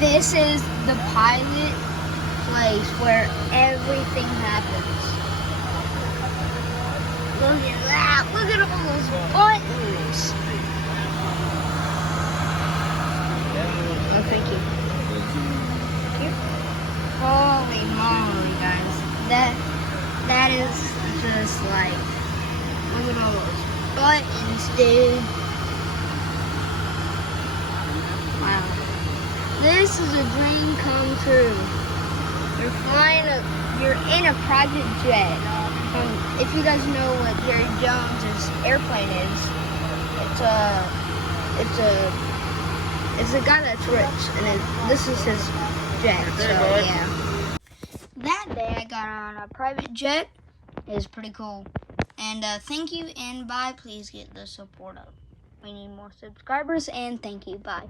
This is the pilot place where everything happens. Look at that. Look at all those buttons. Oh, thank you. Holy moly, guys. That is just like, look at all those buttons, dude. Wow. This is a dream come true. You're in a private jet. If you guys know what Jerry Jones' airplane is, it's a guy that's rich, and this is his jet. So yeah, that day I got on a private jet. It was pretty cool. And thank you and bye. Please get the support up. We need more subscribers and thank you. Bye.